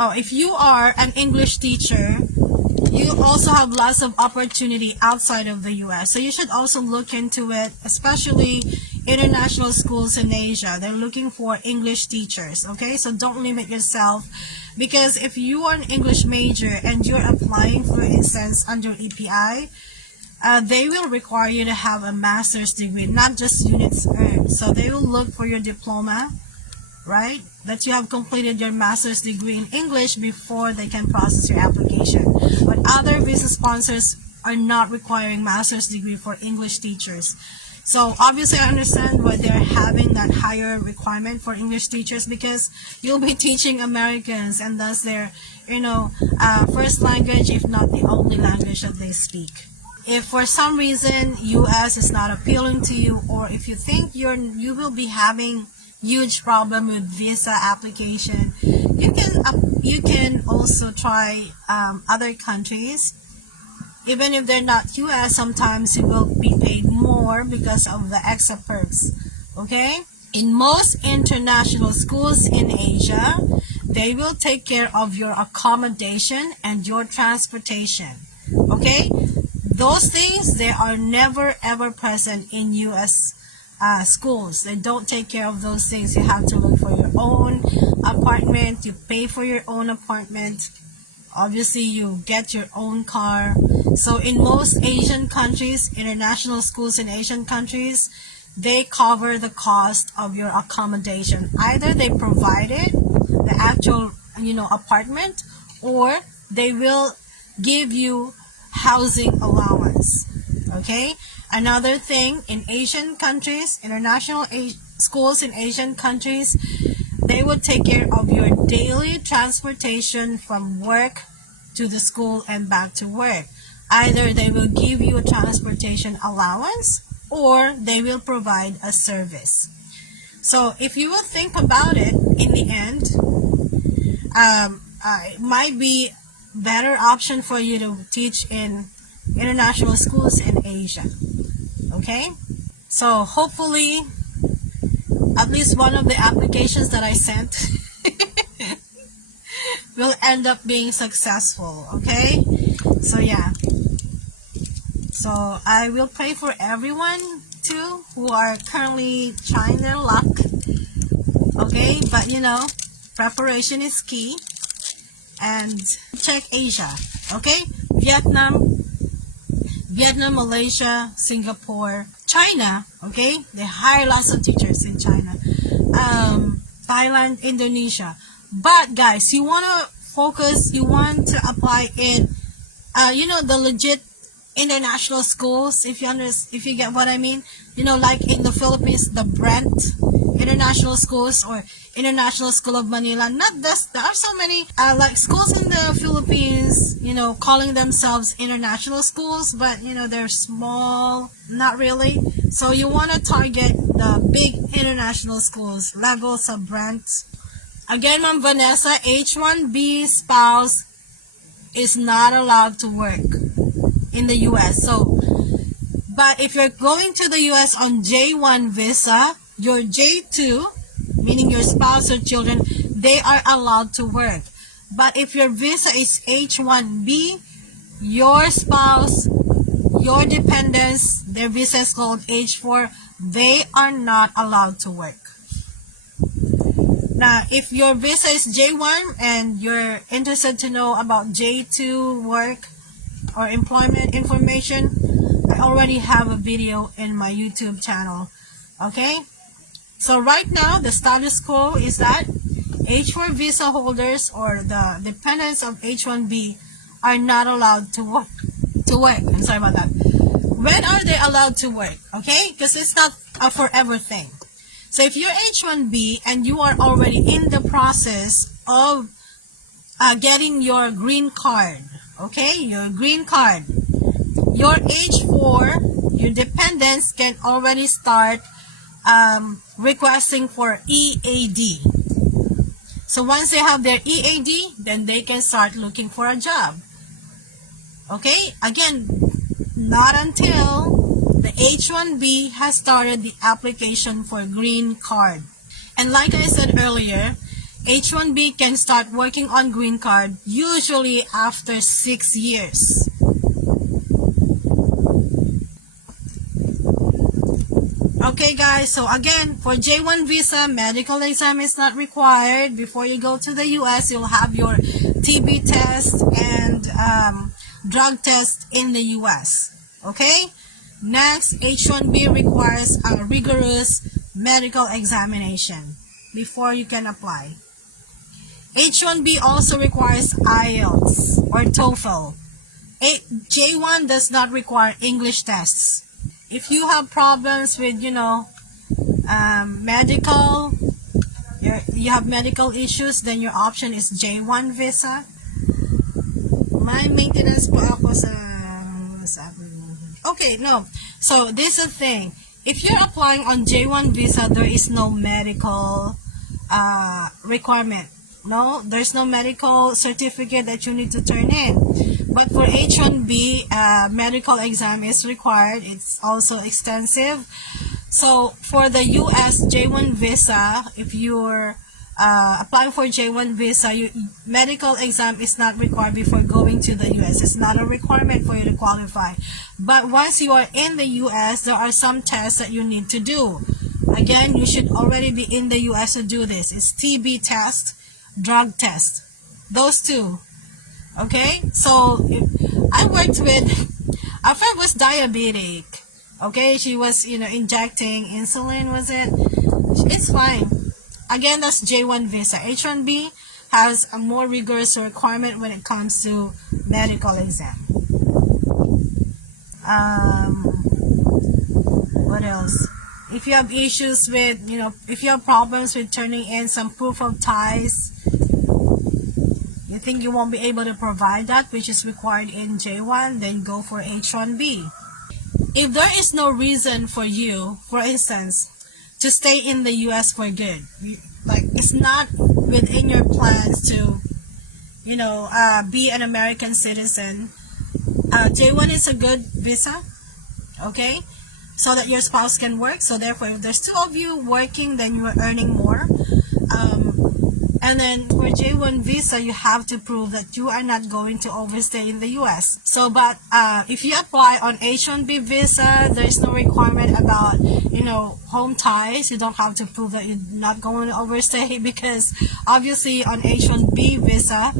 Oh, if you are an English teacher, you also have lots of opportunity outside of the US. So you should also look into it, especially international schools in Asia. They're looking for English teachers, okay? So don't limit yourself, because if you are an English major and you're applying, for instance, under EPI, they will require you to have a master's degree, not just units earned. So they will look for your diploma, right? That you have completed your master's degree in English before they can process your application. But other visa sponsors are not requiring master's degree for English teachers. So obviously I understand why they're having that higher requirement for English teachers, because you'll be teaching Americans, and thus their, first language, if not the only language that they speak. If for some reason US is not appealing to you, or if you think you will be having huge problem with visa application, you can also try other countries. Even if they're not US, sometimes you will be paid more because of the extra perks. Okay, in most international schools in Asia, they will take care of your accommodation and your transportation. Okay, those things, they are never ever present in US schools. They don't take care of those things. You have to look for your own apartment. You pay for your own apartment. Obviously, you get your own car. So in most Asian countries, international schools in Asian countries, they cover the cost of your accommodation. Either they provide it, the actual apartment, or they will give you housing allowance. Okay, another thing, in Asian countries, international schools in Asian countries, they will take care of your daily transportation from work to the school and back to work. Either they will give you a transportation allowance, or they will provide a service. So if you will think about it, in the end, it might be better option for you to teach in international schools in Asia. Okay, so hopefully at least one of the applications that I sent will end up being successful. Okay, so yeah, so I will pray for everyone too who are currently trying their luck. Okay, but preparation is key. And check Asia. Okay, Vietnam, Malaysia, Singapore, China. Okay, they hire lots of teachers in China. Thailand, Indonesia. But guys, you want to focus, you want to apply in the legit international schools, if you get what I mean. Like in the Philippines, the Brent International Schools, or International School of Manila. Not this, there are so many like schools in the Philippines, calling themselves international schools, but they're small, not really. So you want to target the big international schools, Lagos, Brent. Again, Ma'am Vanessa, H1b spouse is not allowed to work in the US. So, but if you're going to the US on J1 visa, your J2, meaning your spouse or children, they are allowed to work. But if your visa is H1b, your spouse, your dependents, their visa is called H4, they are not allowed to work. Now, if your visa is J1 and you're interested to know about J2 work or employment information, I already have a video in my YouTube channel. Okay? So right now, the status quo is that H4 visa holders or the dependents of H1b are not allowed to work. I'm sorry about that. When are they allowed to work? Okay? Because it's not a forever thing. So if you're H1b and you are already in the process of getting your green card, okay? Your green card. Your H4, your dependents can already start requesting for EAD. So once they have their EAD, then they can start looking for a job. Okay? Again, not until the H1B has started the application for green card. And like I said earlier, H1b can start working on green card usually after 6 years. Okay guys, so again, for J1 visa, medical exam is not required. Before you go to the US, you'll have your TB test and drug test in the US. Okay? Next, H1B requires a rigorous medical examination before you can apply. H1B also requires IELTS or TOEFL. J1 does not require English tests. If you have problems with, medical, you have medical issues, then your option is J1 visa. May maintenance po ako sa okay, no. So, this is the thing. If you're applying on J1 visa, there is no medical requirement. No, there's no medical certificate that you need to turn in. But for H1B, medical exam is required. It's also extensive. So for the US J1 visa, if you're applying for J1 visa, medical exam is not required before going to the US. It's not a requirement for you to qualify. But once you are in the US, there are some tests that you need to do. Again, you should already be in the US to do this. It's TB test, drug test. Those two. Okay, so I worked with a friend was diabetic. Okay, she was injecting insulin. Was it? It's fine. Again, that's J1 visa. H1B has a more rigorous requirement when it comes to medical exam. What else? If you have issues with if you have problems with turning in some proof of ties, you think you won't be able to provide that, which is required in J1, then go for H1B. If there is no reason for you, for instance, to stay in the US for good, like it's not within your plans to, be an American citizen, J1 is a good visa, okay? So that your spouse can work. So therefore, if there's two of you working, then you are earning more. And then for J1 visa, you have to prove that you are not going to overstay in the US. So, but if you apply on H1B visa, there's no requirement about, home ties. You don't have to prove that you're not going to overstay because obviously on H1B visa,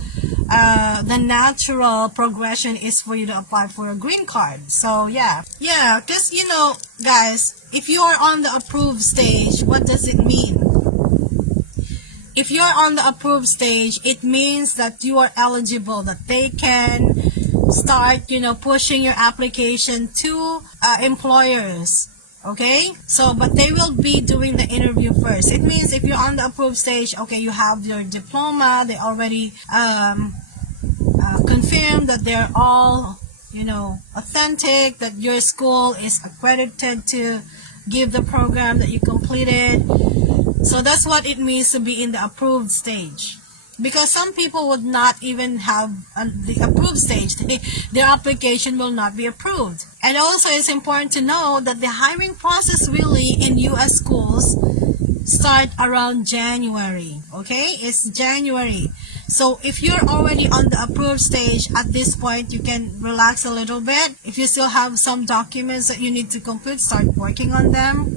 the natural progression is for you to apply for a green card. So, yeah, because, guys, if you are on the approved stage, what does it mean? If you're on the approved stage, it means that you are eligible, that they can start, pushing your application to employers. Okay? So, but they will be doing the interview first. It means if you're on the approved stage, okay, you have your diploma, they already confirmed that they're all, authentic, that your school is accredited to give the program that you completed. So that's what it means to be in the approved stage. Because some people would not even have the approved stage. Their application will not be approved. And also it's important to know that the hiring process really in US schools start around January. Okay? It's January. So if you're already on the approved stage at this point, you can relax a little bit. If you still have some documents that you need to complete, start working on them.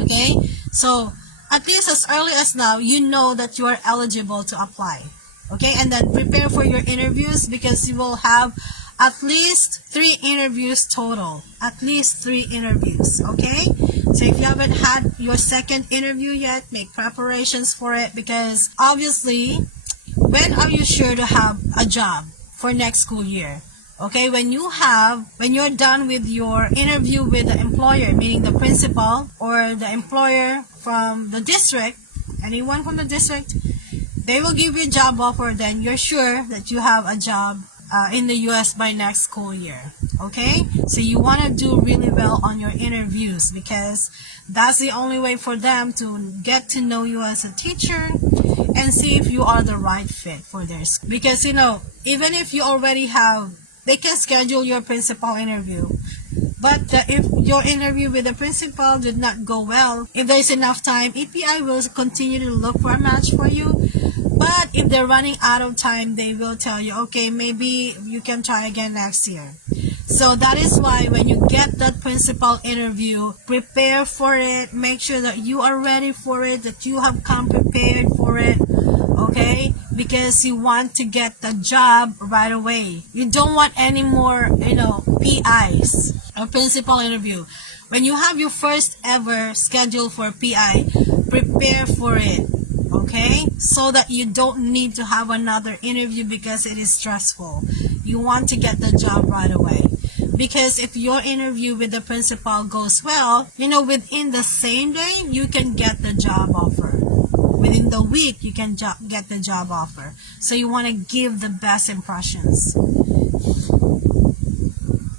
Okay? So at least as early as now, you know that you are eligible to apply. Okay, and then prepare for your interviews because you will have at least 3 interviews total. At least 3 interviews, okay? So if you haven't had your second interview yet, make preparations for it because obviously, when are you sure to have a job for next school year? Okay, when you're done with your interview with the employer, meaning the principal or the employer from the district, anyone from the district, they will give you a job offer, then you're sure that you have a job in the US by next school year. Okay, so you want to do really well on your interviews because that's the only way for them to get to know you as a teacher and see if you are the right fit for their school. Because even if you already have, they can schedule your principal interview If your interview with the principal did not go well, if there's enough time, EPI will continue to look for a match for you. But if they're running out of time, they will tell you, okay, maybe you can try again next year. So that is why when you get that principal interview, prepare for it. Make sure that you are ready for it, that you have come prepared for it. Okay? Because you want to get the job right away. You don't want any more, PIs or principal interview. When you have your first ever schedule for PI, prepare for it. Okay? So that you don't need to have another interview because it is stressful. You want to get the job right away. Because if your interview with the principal goes well, within the same day, you can get the job offer. Within the week, you can get the job offer. So you want to give the best impressions.